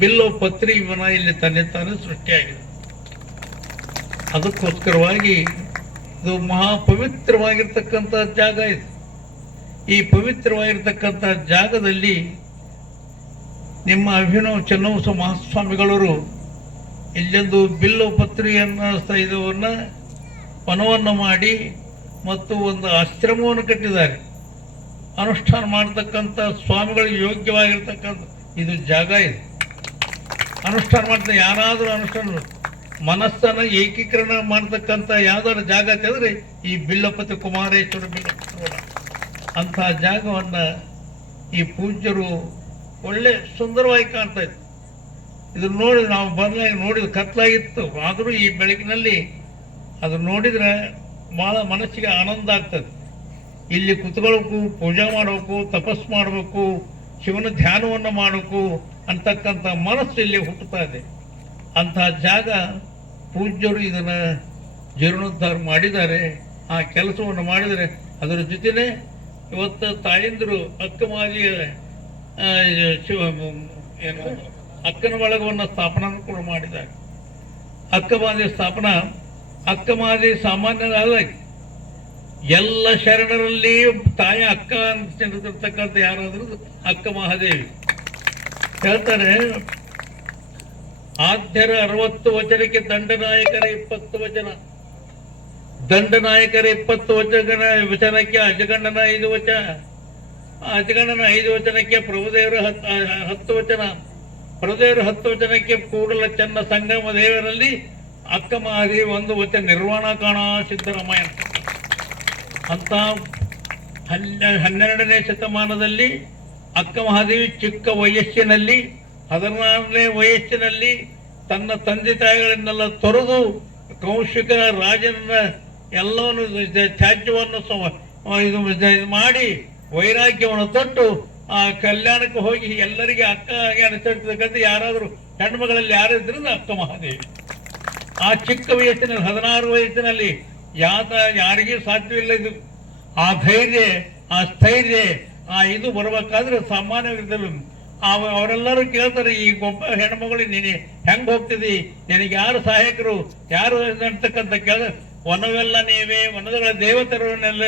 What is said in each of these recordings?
Bill ಪತ್ರಿ ಇವನ ಇಲ್ಲಿ ತನ್ನೆ ತಾನೇ ಸೃಷ್ಟಿಯಾಗಿದೆ. ಅದಕ್ಕೋಸ್ಕರವಾಗಿ ಇದು ಮಹಾ ಪವಿತ್ರವಾಗಿರ್ತಕ್ಕಂಥ ಜಾಗ ಇದು. ಈ ಪವಿತ್ರವಾಗಿರ್ತಕ್ಕಂಥ ಜಾಗದಲ್ಲಿ ನಿಮ್ಮ ಅಭಿನವ್ ಚೆನ್ನವಸ ಮಹಾಸ್ವಾಮಿಗಳವರು ಇಲ್ಲೊಂದು ಬಿಲ್ಲು ಪತ್ರಿಯನ್ನು ಇದನ್ನು ವನವನ್ನು ಮಾಡಿ ಮತ್ತು ಒಂದು ಆಶ್ರಮವನ್ನು ಕಟ್ಟಿದ್ದಾರೆ. ಅನುಷ್ಠಾನ ಮಾಡತಕ್ಕಂಥ ಸ್ವಾಮಿಗಳಿಗೆ ಯೋಗ್ಯವಾಗಿರ್ತಕ್ಕಂಥ ಇದು ಜಾಗ ಇದೆ. ಅನುಷ್ಠಾನ ಮಾಡ್ತಾ ಯಾರಾದರೂ ಅನುಷ್ಠಾನ ಮನಸ್ಸನ್ನ ಏಕೀಕರಣ ಮಾಡತಕ್ಕಂಥ ಯಾವ್ದಾದ್ರು ಜಾಗ ಅಂತಂದ್ರೆ ಈ ಬಿಲ್ಲಪತಿ ಕುಮಾರೇಶ್ವರ ಬಿಲ್ಲಪತಿ ಅಂಥ ಜಾಗವನ್ನ ಈ ಪೂಜ್ಯರು ಒಳ್ಳೆ ಸುಂದರವಾಗಿ ಕಾಣ್ತಾ ಇತ್ತು ಇದನ್ನ ನೋಡಿ ನಾವು ಬಂದಾಗ ನೋಡಿದ ಕತ್ಲಾಗಿತ್ತು. ಆದರೂ ಈ ಬೆಳಕಿನಲ್ಲಿ ಅದನ್ನ ನೋಡಿದ್ರೆ ಬಹಳ ಮನಸ್ಸಿಗೆ ಆನಂದ ಆಗ್ತದೆ. ಇಲ್ಲಿ ಕುತ್ಕೊಳ್ಬೇಕು, ಪೂಜೆ ಮಾಡಬೇಕು ತಪಸ್ ಮಾಡಬೇಕು ಶಿವನ ಧ್ಯಾನವನ್ನು ಮಾಡಬೇಕು ಅಂತಕ್ಕಂಥ ಮನಸ್ಸು ಇಲ್ಲಿ ಹುಟ್ಟುತ್ತಾ ಇದೆ. ಅಂತಹ ಜಾಗ ಪೂಜ್ಯರು ಇದನ್ನು ಜೀರ್ಣೋದ್ಧಾರ ಮಾಡಿದ್ದಾರೆ. ಆ ಕೆಲಸವನ್ನು ಮಾಡಿದರೆ ಅದರ ಜೊತೆನೆ ಇವತ್ತು ತಾಯಂದಿರು ಅಕ್ಕ ಮಾದಿಯ ಶಿವ, ಏನು, ಅಕ್ಕನ ಬಳಗವನ್ನು ಸ್ಥಾಪನಾ ಕೂಡ ಮಾಡಿದ್ದಾರೆ. ಅಕ್ಕಮಾದಿ ಸ್ಥಾಪನಾ ಅಕ್ಕಮಾದಿ ಸಾಮಾನ್ಯ ಸಾಮಾನ್ಯರಾದ ಎಲ್ಲ ಶರಣರಲ್ಲಿ ತಾಯಿ ಅಕ್ಕ ಅಂತ ಯಾರಾದರೂ ಅಕ್ಕ ಮಹಾದೇವಿ. ಹೇಳ್ತಾರೆ, ಆದ್ಯರ ಅರವತ್ತು ವಚನಕ್ಕೆ ದಂಡನಾಯಕರ ಇಪ್ಪತ್ತು ವಚನ. ದಂಡನಾಯಕರ ಇಪ್ಪತ್ತು ವಚನ, ವಚನಕ್ಕೆ ಅಜಗಂಡನ ಐದು ವಚನ ಅಜಗಂಡನ ಐದು ವಚನಕ್ಕೆ ಪ್ರಭುದೇವರ ಹತ್- ಆ- ಹತ್ತು ವಚನ. ಪ್ರಭುದೇವರ ಹತ್ತು ವಚನಕ್ಕೆ ಕೂಡಲ ಚನ್ನ ಸಂಗಮ ದೇವರಲ್ಲಿ ಅಕ್ಕ ಮಹಾದೇವಿ ಒಂದು ವಚನ ನಿರ್ವಾಣ ಕಾಣ ಸಿದ್ದರಾಮಯ್ಯ ಅಂತ ಹನ್ನೆ ಹನ್ನೆರಡನೇ ಶತಮಾನದಲ್ಲಿ ಅಕ್ಕ ಮಹಾದೇವಿ ಚಿಕ್ಕ ವಯಸ್ಸಿನಲ್ಲಿ, ಹದಿನಾರನೇ ವಯಸ್ಸಿನಲ್ಲಿ ತನ್ನ ತಂದೆ ತಾಯಿಗಳನ್ನೆಲ್ಲ ತೊರೆದು ಕೌಶಿಕ ರಾಜನ ಎಲ್ಲವನ್ನು ತ್ಯಾಜ್ಯವನ್ನು ಇದು ಮಾಡಿ ವೈರಾಗ್ಯವನ್ನು ತೊಟ್ಟು ಆ ಕಲ್ಯಾಣಕ್ಕೆ ಹೋಗಿ ಎಲ್ಲರಿಗೆ ಅಕ್ಕ ಆಗಿ ಅನುಸರಿಸತಕ್ಕಂಥ ಯಾರಾದರೂ ಹೆಣ್ಮಗಳಲ್ಲಿ ಯಾರಿದ್ರು ಅಕ್ಕ ಮಹಾದೇವಿ. ಆ ಚಿಕ್ಕ ವಯಸ್ಸಿನಲ್ಲಿ, ಹದಿನಾರು ವಯಸ್ಸಿನಲ್ಲಿ ಯಾತ ಯಾರಿಗೂ ಸಾಧ್ಯವಿಲ್ಲ ಇದು. ಆ ಧೈರ್ಯ, ಆ ಸ್ಥೈರ್ಯ, ಆ ಇದು ಬರಬೇಕಾದ್ರೆ ಸಾಮಾನ್ಯವಾಗಿದ್ದಲು ಅವ- ಅವರೆಲ್ಲರೂ ಕೇಳ್ತಾರೆ, ಈ ಒಬ್ಬ ಹೆಣ್ಮಗಳು ನೀನು ಹೆಂಗ್ ಹೋಗ್ತಿದಿ? ನಿನಗೆ ಯಾರು ಸಹಾಯಕರು? ಯಾರು ಅಂತಕ್ಕಂಥ ಕೇಳ ವನವೆಲ್ಲ ನೀವೇ ವನದಗಳ ದೇವತರವನ್ನೆಲ್ಲ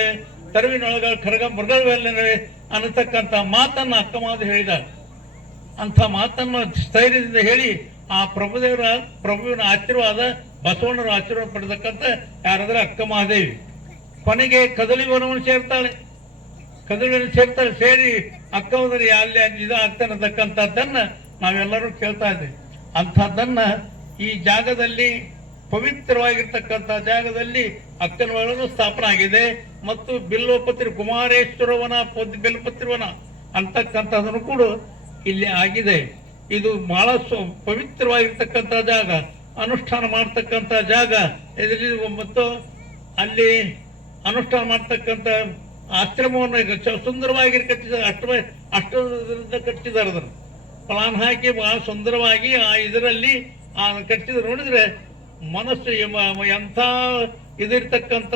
ತರುವಿನೊಳಗ ಕರಗ ಮೃಗವೆಲ್ಲವೇ ಅನ್ನತಕ್ಕಂಥ ಮಾತನ್ನ ಅಕ್ಕಮಾದ ಹೇಳಿದ. ಅಂಥ ಮಾತನ್ನು ಸ್ಥೈರ್ಯದಿಂದ ಹೇಳಿ ಆ ಪ್ರಭುದೇವರ, ಪ್ರಭುವಿನ ಆಶೀರ್ವಾದ ಬಸವಣ್ಣರ ಆಶೀರ್ವಾದ ಪಡೆದಕ್ಕಂತ ಯಾರಾದ್ರೆ ಅಕ್ಕ ಮಹಾದೇವಿ. ಕೊನೆಗೆ ಕದಲಿ ವನವನ್ನು ಸೇರ್ತಾಳೆ. ಕದಲಿಯನ್ನು ಸೇರ್ತಾಳೆ, ಸೇರಿ ಅಕ್ಕ ಹೋದರೆ ಅಲ್ಲಿ ಇದು ಆಗ್ತಾನತಕ್ಕಂಥದ್ದನ್ನ ನಾವೆಲ್ಲರೂ ಕೇಳ್ತಾ ಇದ್ದೀವಿ. ಅಂಥದ್ದನ್ನ ಈ ಜಾಗದಲ್ಲಿ ಪವಿತ್ರವಾಗಿರ್ತಕ್ಕಂಥ ಜಾಗದಲ್ಲಿ ಅಕ್ಕನ ಒಳಗೂ ಸ್ಥಾಪನೆ ಆಗಿದೆ ಮತ್ತು ಬಿಲ್ಲೋಪತ್ರಿ ಕುಮಾರೇಶ್ವರವನ ಪೊದ್ ಬಿಲ್ಪತ್ರಿವನ ಅಂತಕ್ಕಂಥದ್ದನ್ನು ಕೂಡ ಇಲ್ಲಿ ಆಗಿದೆ. ಇದು ಬಹಳ ಪವಿತ್ರವಾಗಿರ್ತಕ್ಕಂಥ ಜಾಗ. ಅನುಷ್ಠಾನ ಮಾಡ್ತಕ್ಕಂಥ ಜಾಗ ಇದರಲ್ಲಿ ಮತ್ತು ಅಲ್ಲಿ ಅನುಷ್ಠಾನ ಮಾಡ್ತಕ್ಕಂಥ ಆಶ್ರಮವನ್ನು ಸುಂದರವಾಗಿ ಕಟ್ಟಿದ್ದಾರೆ ಅಷ್ಟ ಅಷ್ಟದಿಂದ ಕಟ್ಟಿದ್ದಾರೆ ಅದನ್ನು. ಪ್ಲಾನ್ ಹಾಕಿ ಬಹಳ ಸುಂದರವಾಗಿ ಆ ಇದರಲ್ಲಿ ಆ ಕಟ್ಟಿದ ನೋಡಿದ್ರೆ ಮನಸ್ಸು ಎಂಥ ಇದಿರ್ತಕ್ಕಂಥ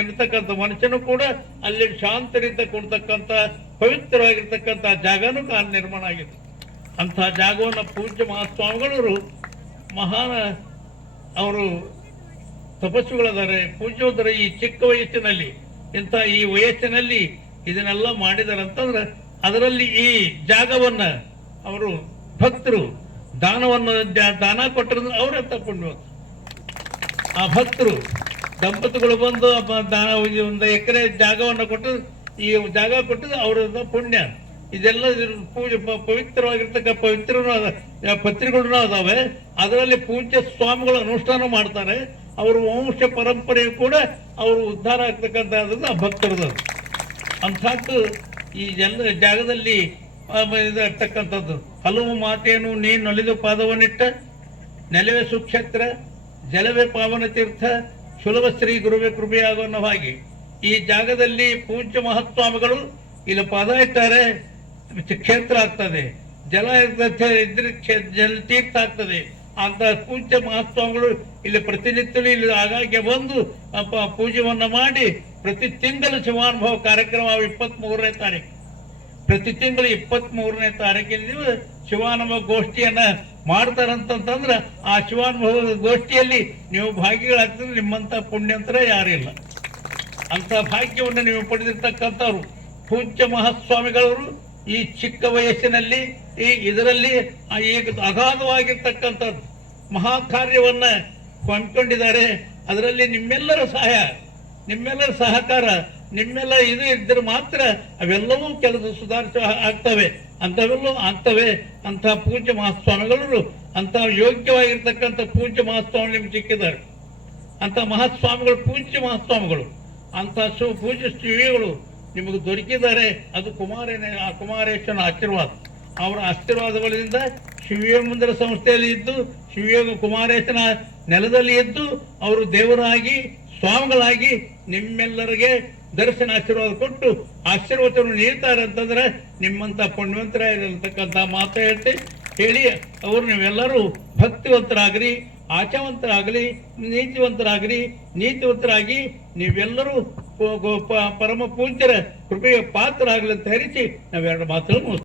ಇರ್ತಕ್ಕಂಥ ಮನುಷ್ಯನು ಕೂಡ ಅಲ್ಲಿ ಶಾಂತರಿಂದ ಕೊಡ್ತಕ್ಕಂಥ, ಪವಿತ್ರವಾಗಿರ್ತಕ್ಕಂಥ ಜಾಗನೂ ನಿರ್ಮಾಣ ಆಗಿದೆ ಅಂಥ ಜಾಗವನ್ನು ಪೂಜ್ಯ ಮಹಾಸ್ವಾಮಿಗಳವರು ಮಹಾನ ಅವರು ತಪಸ್ಸುಗಳಿದ್ದಾರೆ ಪೂಜ್ಯೋದರ ಈ ಚಿಕ್ಕ ವಯಸ್ಸಿನಲ್ಲಿ, ಇಂಥ ಈ ವಯಸ್ಸಿನಲ್ಲಿ ಇದನ್ನೆಲ್ಲ ಮಾಡಿದ್ದಾರೆ ಅಂತಂದ್ರೆ ಅದರಲ್ಲಿ ಈ ಜಾಗವನ್ನ ಅವರು ಭಕ್ತರು ದಾನವನ್ನು ದಾನ ಕೊಟ್ಟರು ಅವರೇ ತಗೊಂಡು ಆ ಭಕ್ತರು ದಂಪತಿಗಳು ಬಂದು ದಾನ ಒಂದು ಎಕರೆ ಜಾಗವನ್ನು ಕೊಟ್ಟು ಈ ಜಾಗ ಕೊಟ್ಟದ್ದು ಅವ್ರದ್ದು ಪುಣ್ಯ. ಇದೆಲ್ಲ ಪೂಜೆ ಪವಿತ್ರವಾಗಿರ್ತಕ್ಕ ಪವಿತ್ರನೂ ಅದ ಪತ್ರಿಕೆಗಳೂ ಅದಾವೆ. ಅದರಲ್ಲಿ ಪೂಜ್ಯ ಸ್ವಾಮಿಗಳು ಅನುಷ್ಠಾನ ಮಾಡ್ತಾರೆ. ಅವ್ರ ವಂಶ ಪರಂಪರೆಯು ಕೂಡ ಅವರು ಉದ್ಧಾರ ಆಗ್ತಕ್ಕಂಥದ್ದು ಆ ಭಕ್ತರದ್ದು. ಅಂಥದ್ದು ಈ ಎಲ್ಲ ಜಾಗದಲ್ಲಿ ಇರ್ತಕ್ಕಂಥದ್ದು ಹಲವು ಮಾತೆಯನ್ನು ನೀ ನಲಿದು ಪಾದವನ್ನಿಟ್ಟ, ನೆಲವೇ ಸುಕ್ಷೇತ್ರ, ಜಲವೇ ಪಾವನ ತೀರ್ಥ, ಸುಲಭ ಶ್ರೀ ಗುರುವೇ ಕೃಪೆಯಾಗೋ ಅನ್ನೋ ಹಾಗೆ. ಈ ಜಾಗದಲ್ಲಿ ಪೂಜ್ಯ ಮಹಾತ್ವಾಮಿಗಳು ಇಲ್ಲಿ ಪಾದ ಇಟ್ಟಾರೆ, ಕ್ಷೇತ್ರ ಆಗ್ತದೆ. ಜಲ ಇದ್ರೆ ಜಲ ತೀರ್ಥ ಆಗ್ತದೆ. ಅಂತ ಪೂಜ್ಯ ಮಹಾಸ್ವಾಮಿಗಳು ಇಲ್ಲಿ ಪ್ರತಿನಿತ್ಯಲೂ ಇಲ್ಲಿ ಆಗಾಗ್ಗೆ ಬಂದು ಪೂಜೆಯನ್ನ ಮಾಡಿ ಪ್ರತಿ ತಿಂಗಳು ಶಿವಾನುಭವ ಕಾರ್ಯಕ್ರಮ ಇಪ್ಪತ್ತ್ ಮೂರನೇ ತಾರೀಕು. ಪ್ರತಿ ತಿಂಗಳು ಇಪ್ಪತ್ತ್ ಮೂರನೇ ತಾರೀಕಿನ ಶಿವಾನುಭವ ಗೋಷ್ಠಿಯನ್ನ ಮಾಡ್ತಾರಂತಂದ್ರ ಆ ಶಿವಾನುಭವ ಗೋಷ್ಠಿಯಲ್ಲಿ ನೀವು ಭಾಗಿಗಳಾಗ್ತದೆ ನಿಮ್ಮಂತ ಪುಣ್ಯಂತರ ಯಾರಿಲ್ಲ ಅಂತ ಭಾಗ್ಯವನ್ನು ನೀವು ಪಡೆದಿರ್ತಕ್ಕಂಥವ್ರು ಪೂಜ್ಯ ಮಹಾಸ್ವಾಮಿಗಳವರು ಈ ಚಿಕ್ಕ ವಯಸ್ಸಿನಲ್ಲಿ, ಈ ಇದರಲ್ಲಿ ಈಗ ಅಗಾಧವಾಗಿರ್ತಕ್ಕಂಥದ್ದು ಮಹಾ ಕಾರ್ಯವನ್ನ ಕೊಂಡ್ಕೊಂಡಿದ್ದಾರೆ. ಅದರಲ್ಲಿ ನಿಮ್ಮೆಲ್ಲರ ಸಹಾಯ, ನಿಮ್ಮೆಲ್ಲರ ಸಹಕಾರ, ನಿಮ್ಮೆಲ್ಲ ಇದು ಇದ್ದರೆ ಮಾತ್ರ ಅವೆಲ್ಲವೂ ಕೆಲಸ ಸುಧಾರಿಸ ಆಗ್ತವೆ. ಅಂಥವೆಲ್ಲವೂ ಆಗ್ತವೆ. ಅಂತ ಪೂಜ್ಯ ಮಹಾಸ್ವಾಮಿಗಳು ಅಂತ ಯೋಗ್ಯವಾಗಿರ್ತಕ್ಕಂಥ ಪೂಜ್ಯ ಮಹಾಸ್ವಾಮಿ ನಿಮ್ಗೆ ಸಿಕ್ಕಿದ್ದಾರೆ. ಅಂತ ಮಹಾಸ್ವಾಮಿಗಳು ಪೂಜ್ಯ ಮಹಾಸ್ವಾಮಿಗಳು ಅಂತ ಸು ಪೂಜ್ಯ ಶ್ರೀಗಳು ನಿಮಗೆ ದೊರಕಿದ್ದಾರೆ ಅದು ಕುಮಾರನೇ, ಆ ಕುಮಾರೇಶ್ವರನ ಆಶೀರ್ವಾದ. ಅವರ ಆಶೀರ್ವಾದಗಳಿಂದ ಶಿವಯೋಗ ಮಂದಿರ ಸಂಸ್ಥೆಯಲ್ಲಿ ಇದ್ದು ಶಿವಯೋಗ ಕುಮಾರೇಶನ ನೆಲದಲ್ಲಿ ಇದ್ದು, ಅವರು ದೇವರಾಗಿ, ಸ್ವಾಮಿಗಳಾಗಿ ನಿಮ್ಮೆಲ್ಲರಿಗೆ ದರ್ಶನ ಆಶೀರ್ವಾದ ಕೊಟ್ಟು ಆಶೀರ್ವಾದವನ್ನು ನೀಡ್ತಾರೆ ಅಂತಂದ್ರೆ ನಿಮ್ಮಂತ ಪುಣ್ಯವಂತರ ಇರತಕ್ಕಂತ ಮಾತು ಹೇಳ್ತಿ, ಹೇಳಿ, ಅವರು ನೀವೆಲ್ಲರೂ ಭಕ್ತಿವಂತರಾಗ್ರಿ ಆಚಾವಂತರಾಗಲಿ ನೀತಿವಂತರಾಗ್ರಿ, ನೀತಿವಂತರಾಗಿ ನೀವೆಲ್ಲರೂ ಪರಮ ಪೂಜ್ಯರ ಕೃಪೆಯ ಪಾತ್ರರಾಗಲಿ ಅಂತ ಹರಿಸಿ ನಾವೆರಡು ಮುಗಿಸ್ತೇವೆ.